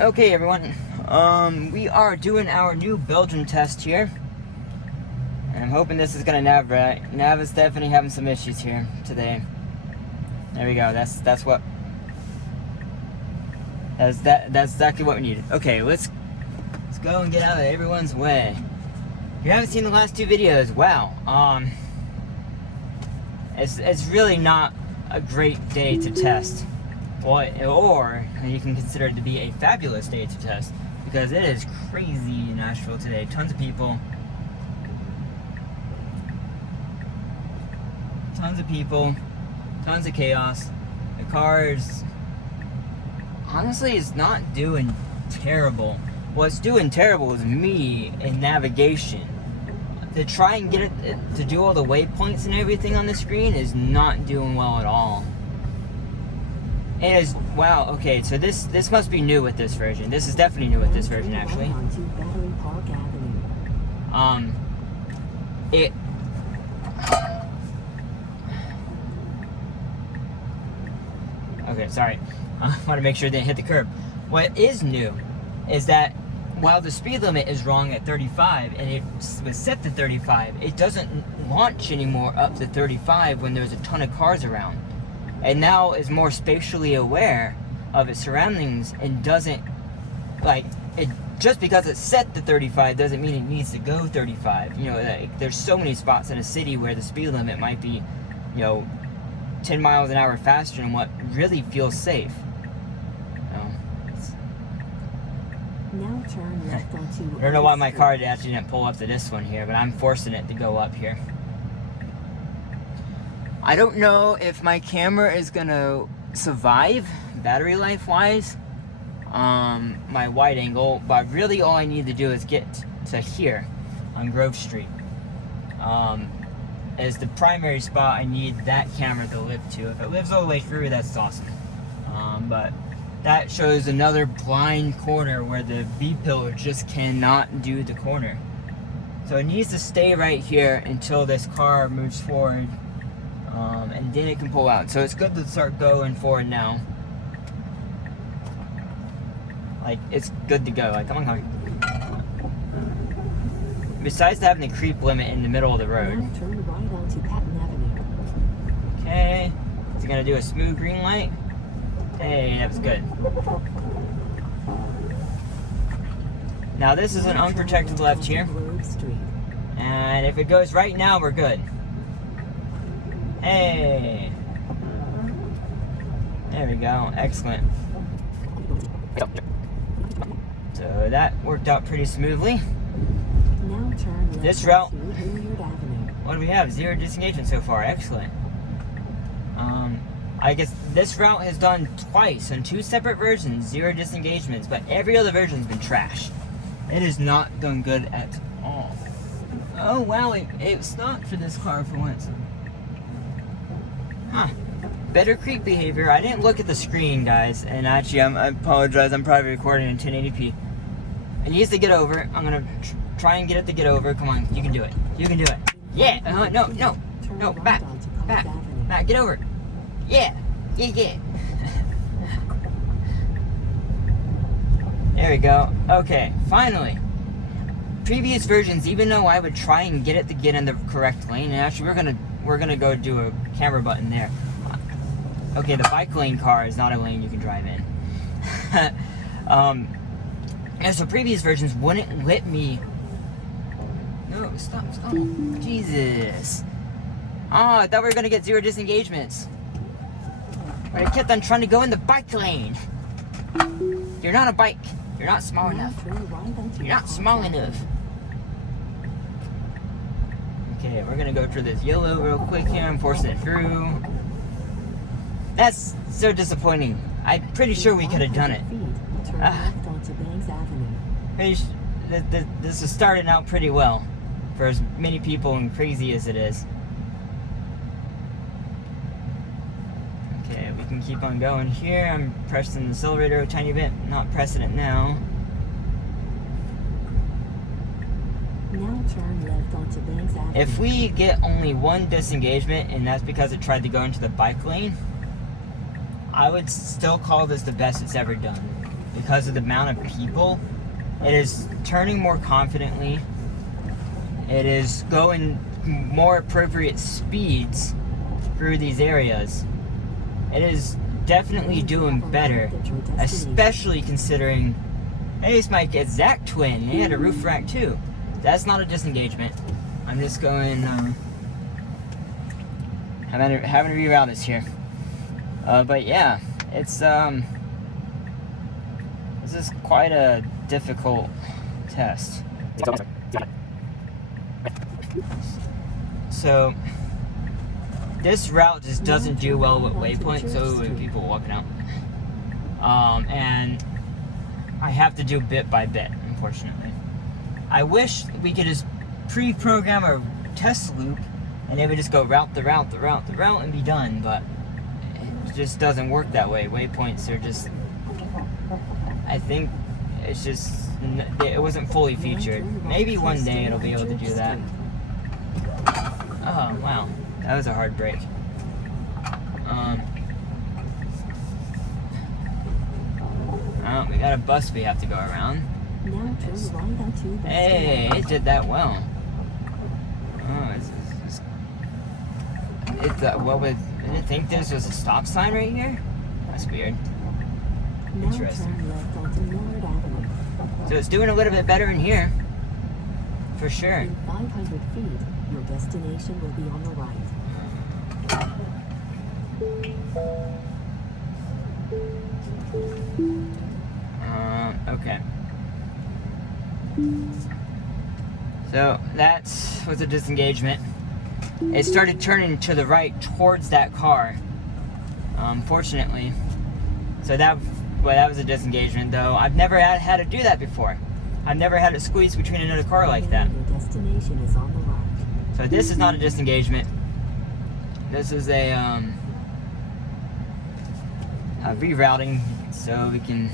Okay, everyone. We are doing our new Belgium test here. And I'm hoping this is gonna nav right. Nav is definitely having some issues here today. There we go. That's exactly what we needed. Okay, let's go and get out of everyone's way. If you haven't seen the last two videos, wow. It's really not a great day to test. Or you can consider it to be a fabulous day to test, because it is crazy in Nashville today. Tons of people. Tons of chaos. The cars, honestly, is not doing terrible. What's doing terrible is me in navigation. To try and get it to do all the waypoints and everything on the screen is not doing well at all. It is, wow, okay, so this must be new with this version. This is definitely new with this version, actually. Okay, sorry. I want to make sure they didn't hit the curb. What is new is that while the speed limit is wrong at 35, and it was set to 35, it doesn't launch anymore up to 35 when there's a ton of cars around. And now is more spatially aware of its surroundings and doesn't, like, it just because it's set to 35 doesn't mean it needs to go 35. You know, like, there's so many spots in a city where the speed limit might be, 10 miles an hour faster than what really feels safe. Now turn left onto I don't know why my car actually didn't pull up to this one here, but I'm forcing it to go up here. I don't know if my camera is gonna survive battery life wise, my wide angle, but really all I need to do is get to here on Grove Street. As the primary spot I need that camera to live to. If it lives all the way through, that's awesome. But that shows another blind corner where the B-pillar just cannot do the corner. So it needs to stay right here until this car moves forward. And then it can pull out. So it's good to start going forward now. Like, it's good to go. Like, come on. Besides having the creep limit in the middle of the road. Now turn right onto Patton Avenue. Okay. Is it gonna do a smooth green light? Hey, that was good. Now this is an unprotected left here. And if it goes right now, we're good. Hey! There we go. Excellent. So that worked out pretty smoothly. Now turn left This route, onto Hilliard Avenue. what do we have? 0 disengagement so far. Excellent. I guess this route has done twice on 2 separate versions, 0 disengagements, but every other version's been trash. It is not done good at all. Oh wow, it stopped for this car for once. Huh. Better creep behavior. I didn't look at the screen, guys, and actually I apologize, I'm probably recording in 1080p. It needs to get over. I'm gonna try and get it to get over. Come on, you can do it. You can do it. Yeah, no, back, get over. Yeah. There we go. Okay, finally. Previous versions, even though I would try and get it to get in the correct lane, and actually we're gonna go do a camera button there. Okay, the bike lane car is not a lane you can drive in. And so previous versions wouldn't let me. No, stop. Jesus. Oh, I thought we were gonna get 0 disengagements. But I kept on trying to go in the bike lane. You're not a bike. You're not small enough. You're not small enough. Okay, we're gonna go through this yellow real quick here. I'm forcing it through. That's so disappointing. I'm pretty sure we could have done it. This is starting out pretty well for as many people and crazy as it is. Okay, we can keep on going here. I'm pressing the accelerator a tiny bit, not pressing it now. Now turn left onto Banks Avenue. If we get only 1 disengagement, and that's because it tried to go into the bike lane, I would still call this the best it's ever done. because of the amount of people. It is turning more confidently. It is going more appropriate speeds through these areas. It is definitely doing better, especially considering, hey, it's my exact twin. He had a roof rack too. That's not a disengagement. I'm just going, having to reroute this here. But yeah, it's, this is quite a difficult test. So, this route just doesn't do well with waypoints, so with people walking out. And I have to do bit by bit, unfortunately. I wish we could just pre-program a test loop and it would just go route the route and be done, but it just doesn't work that way. Waypoints are just, I think it's just, it wasn't fully featured. Maybe one day it'll be able to do that. Oh, wow. That was a hard break. Oh, we got a bus we have to go around. Hey, it did that well. Oh, what was, I didn't think this was a stop sign right here? That's weird. Interesting. So it's doing a little bit better in here. For sure. In 500 feet, your destination will be on the right. Okay. So that was a disengagement. It started turning to the right towards that car, fortunately. So that was a disengagement, though. I've never had to do that before. I've never had it squeeze between another car like that. Your destination is on the right. So this is not a disengagement. This is a rerouting, so we can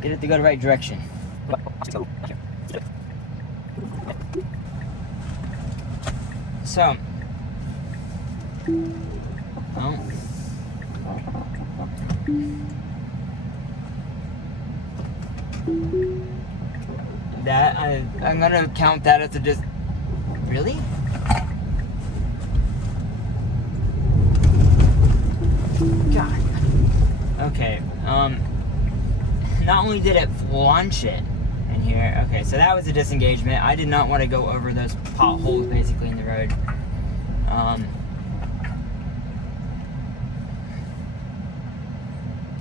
get it to go the right direction. So, that I'm gonna count that as a really? God. Okay. Not only did it launch it in here. Okay, so that was a disengagement. I did not want to go over those potholes basically in the road.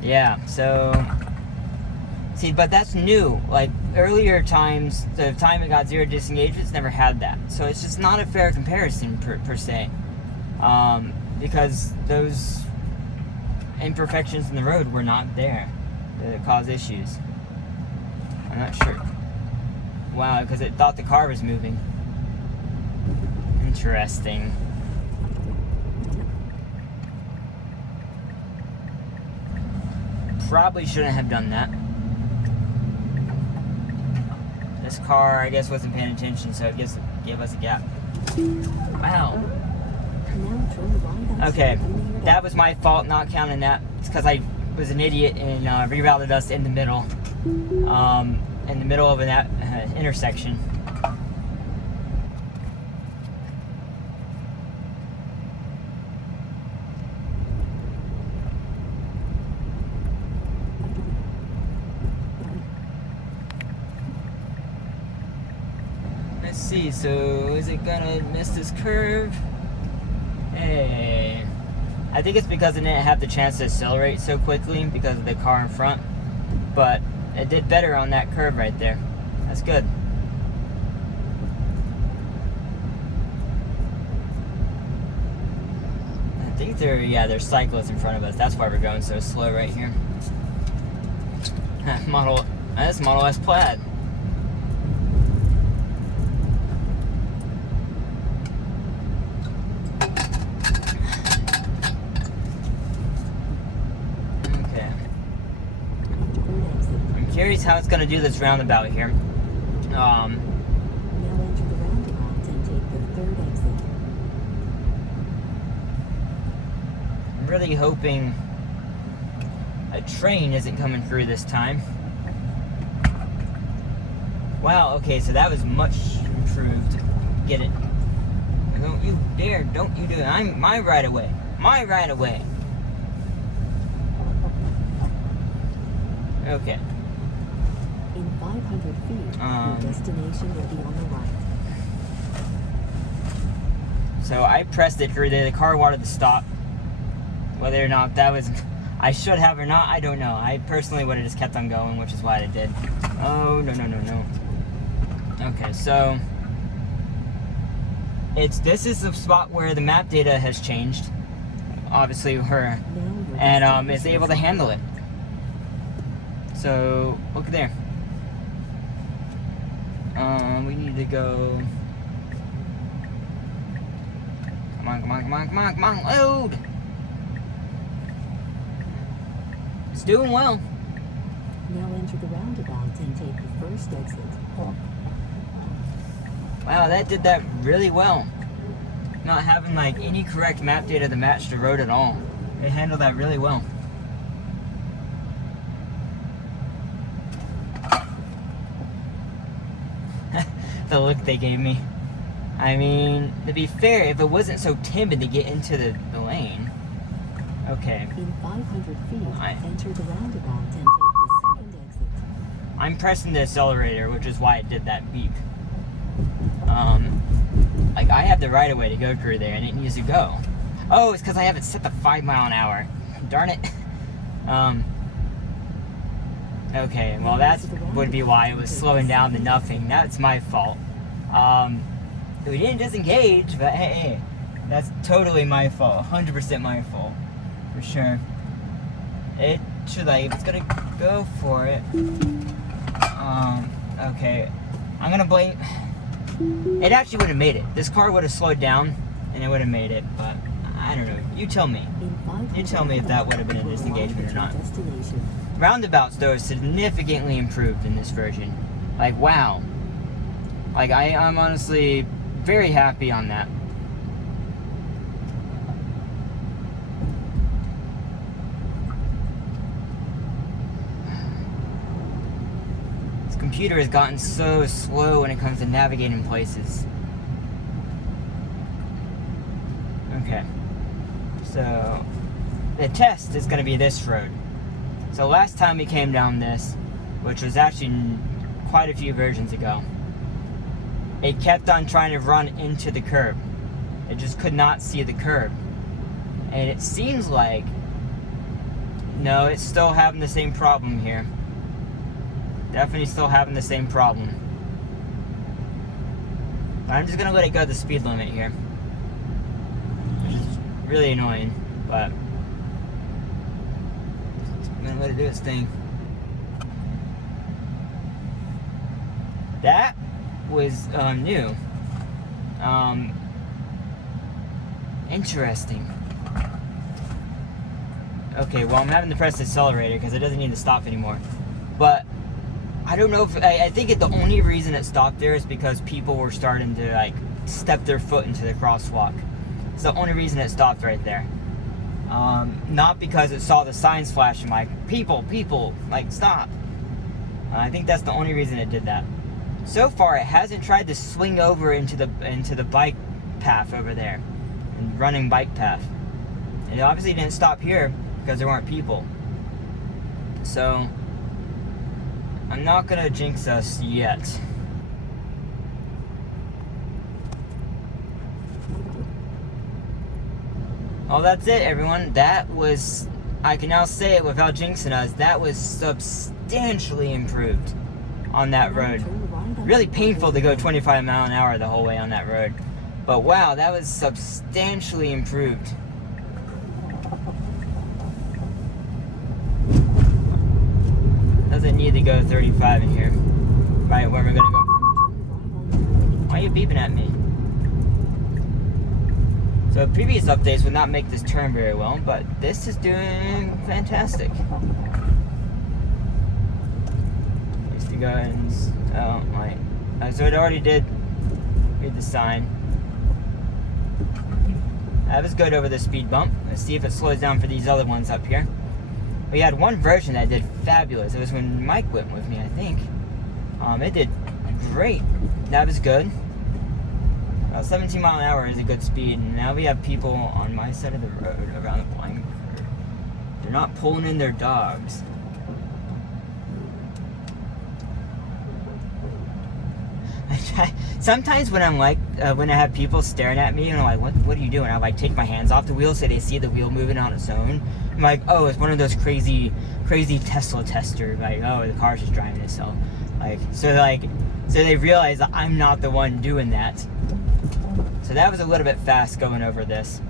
Yeah. So. See, but that's new. Like, earlier times, the time it got 0 disengagements never had that. So it's just not a fair comparison per se. Because those imperfections in the road were not there that cause issues. I'm not sure. Wow, because it thought the car was moving. Interesting. Probably shouldn't have done that. This car, I guess, wasn't paying attention, so it gave us a gap. Wow. Okay, that was my fault not counting that. It's because I was an idiot and rerouted us in the middle of that intersection. Let's see, so is it gonna miss this curve? Hey, I think it's because it didn't have the chance to accelerate so quickly because of the car in front, but it did better on that curve right there. That's good. I think there's cyclists in front of us. That's why we're going so slow right here. That's Model S Plaid. Curious how it's going to do this roundabout here. Now enter the roundabout and take the third exit. I'm really hoping a train isn't coming through this time. Wow, okay, so that was much improved. Get it? Don't you dare, don't you do it. I'm my right of way. My right of way. Okay. In 500 feet, your destination will be on the right. So I pressed it through there. The car wanted to stop. Whether or not that was, I should have or not, I don't know. I personally would have just kept on going, which is why I did. Oh, no, no, no, no. Okay, so this is the spot where the map data has changed. Obviously, and is able to handle it. So look there. We need to go. Come on, come on, come on, come on, come on, load! It's doing well. Now enter the roundabout and take the first exit. Wow, that did that really well. Not having like any correct map data to match the road at all. It handled that really well. The look they gave me. I mean, to be fair, if it wasn't so timid to get into the lane. Okay. In 500 feet, enter the roundabout and take the second exit. I'm pressing the accelerator, which is why it did that beep. Like I have the right of way to go through there and it needs to go. Oh, it's because I haven't set the 5 mile an hour. Darn it. Okay, well that would be why it was slowing down to nothing. That's my fault. We didn't disengage, but hey, that's totally my fault. 100% my fault. For sure. It should like, it's gonna go for it. Okay. I'm gonna blame, it actually would have made it. This car would have slowed down and it would have made it, but I don't know. You tell me. You tell me if that would have been a disengagement or not. Roundabouts, though, are significantly improved in this version. Like, wow. Like, I'm honestly very happy on that. This computer has gotten so slow when it comes to navigating places. Okay. So, the test is going to be this road. So last time we came down this, which was actually quite a few versions ago, it kept on trying to run into the curb. It just could not see the curb. And it seems like, no, it's still having the same problem here. Definitely still having the same problem. But I'm just gonna let it go the speed limit here. Which is really annoying, but I'm gonna let it do its thing. That was new. Interesting. Okay, well I'm having to press the accelerator because it doesn't need to stop anymore. But I don't know if I think the only reason it stopped there is because people were starting to like step their foot into the crosswalk. It's the only reason it stopped right there. Not because it saw the signs flashing like people, like stop. I think that's the only reason it did that. So far, it hasn't tried to swing over into the bike path over there, and running bike path. It obviously didn't stop here because there weren't people. So I'm not gonna jinx us yet. Well, that's it, everyone. That was, I can now say it without jinxing us, that was substantially improved on that road. Really painful to go 25 mile an hour the whole way on that road. But wow, that was substantially improved. Doesn't need to go 35 in here. Right, where we're gonna go. Why are you beeping at me? So previous updates would not make this turn very well, but this is doing fantastic. Used to go and, oh my, so it already did read the sign. That was good over the speed bump. Let's see if it slows down for these other ones up here. We had one version that did fabulous. It was when Mike went with me, I think. It did great. That was good. 17 mile an hour is a good speed. And now we have people on my side of the road around the blind curve. They're not pulling in their dogs. Sometimes when I'm like, when I have people staring at me and I'm like, what are you doing? I like take my hands off the wheel so they see the wheel moving on its own. I'm like, oh, it's one of those crazy Tesla tester. Like, oh, the car's just driving itself. So they realize that I'm not the one doing that. So that was a little bit fast going over this.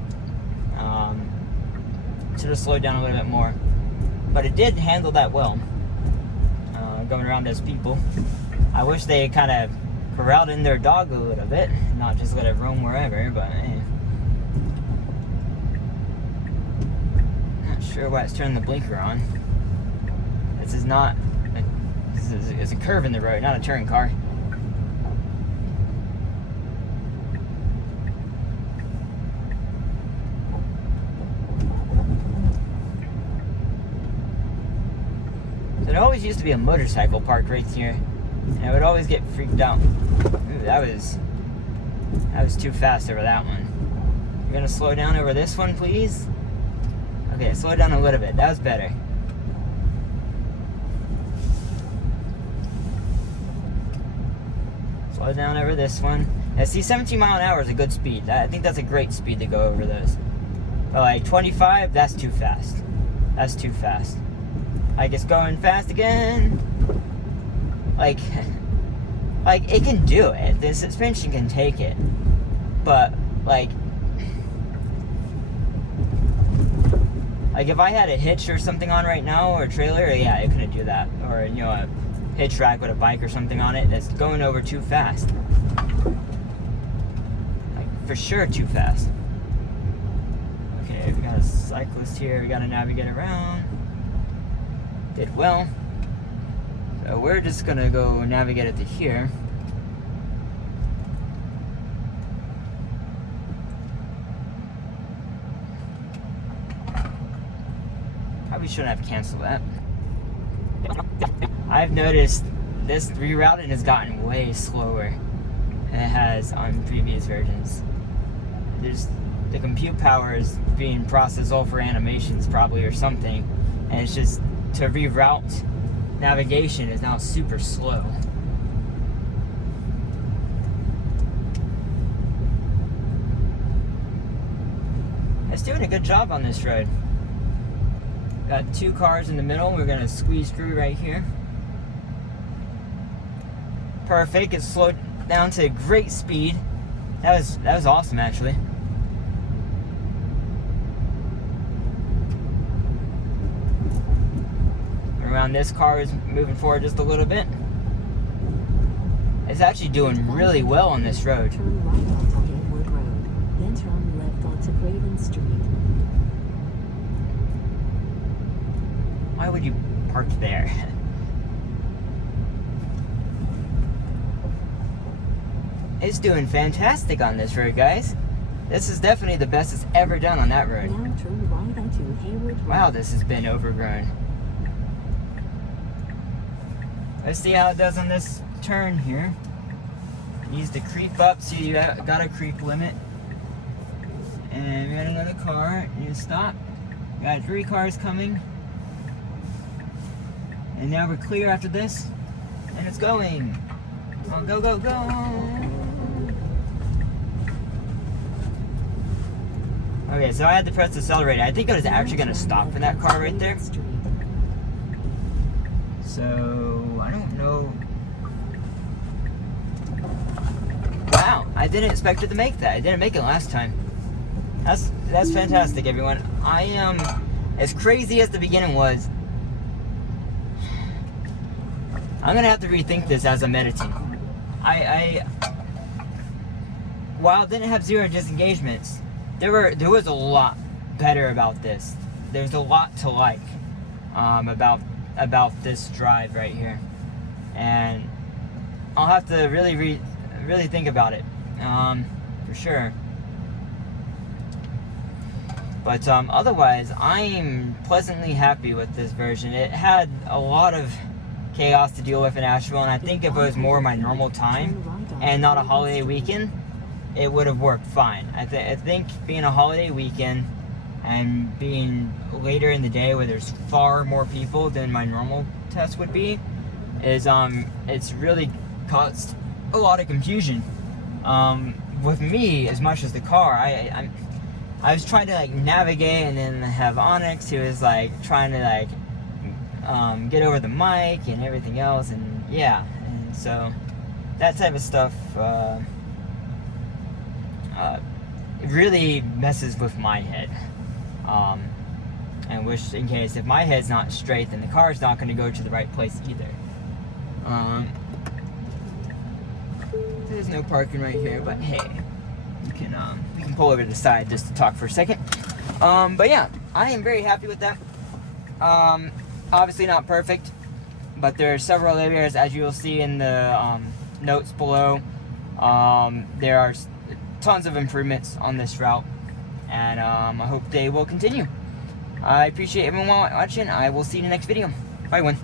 Should have slowed down a little bit more, but it did handle that well. Going around those people. I wish they kind of corralled in their dog a little bit, not just let it roam wherever, but not sure why it's turning the blinker on. This is a curve in the road, not a touring car. So there always used to be a motorcycle parked right here. And I would always get freaked out. Ooh, that was too fast over that one. You're gonna slow down over this one, please? Okay, slow down a little bit. That was better. Slow down over this one. Now, see, 17 mile an hour is a good speed. I think that's a great speed to go over those. But like 25, that's too fast. That's too fast. Like, it's going fast again. Like it can do it. The suspension can take it. But like if I had a hitch or something on right now, or a trailer, yeah, it couldn't do that. Or, you know, a hitch rack with a bike or something on it that's going over too fast. Like, for sure too fast. Okay, we got a cyclist here. We got to navigate around. Did well. So we're just gonna go navigate it to here. Probably shouldn't have canceled that. I've noticed this rerouting has gotten way slower than it has on previous versions. The compute power is being processed all for animations probably or something, and it's just to reroute. Navigation is now super slow. It's doing a good job on this road. Got two cars in the middle. We're gonna squeeze through right here. Perfect. It slowed down to great speed. That was awesome, actually. Around this car is moving forward just a little bit. It's actually doing really well on this road. Turn right onto Haywood Road, then turn left onto Craven Street. Why would you park there? It's doing fantastic on this road, guys. This is definitely the best it's ever done on that road. Now turn right onto Haywood Road. Wow, this has been overgrown. Let's see how it does on this turn here. Needs to creep up, so you got a creep limit. And we got another car, need to stop. We got 3 cars coming. And now we're clear after this. And it's going. Oh, go, go, go. Okay, so I had to press the accelerator. I think I was actually gonna stop for that car right there. So, I don't know. Wow, I didn't expect it to make that. I didn't make it last time. That's fantastic, everyone. I am, as crazy as the beginning was, I'm gonna have to rethink this as I'm editing. While it didn't have 0 disengagements, there was a lot better about this. There's a lot to like about this drive right here, and I'll have to really think about it, for sure. But otherwise, I'm pleasantly happy with this version. It had a lot of chaos to deal with in Asheville, and I think if it was more my normal time and not a holiday weekend, it would have worked fine. I think being a holiday weekend and being later in the day where there's far more people than my normal test would be is it's really caused a lot of confusion with me as much as the car. I was trying to like navigate, and then have Onyx who was like trying to like get over the mic and everything else, and yeah, and so that type of stuff it really messes with my head. And wish in case if my head's not straight, then the car's not going to go to the right place either. There's no parking right here, but hey, we can pull over to the side just to talk for a second. But yeah, I am very happy with that. Obviously not perfect, but there are several areas, as you will see in the notes below. There are tons of improvements on this route, and I hope they will continue. I appreciate everyone watching. I will see you in the next video. Bye, one.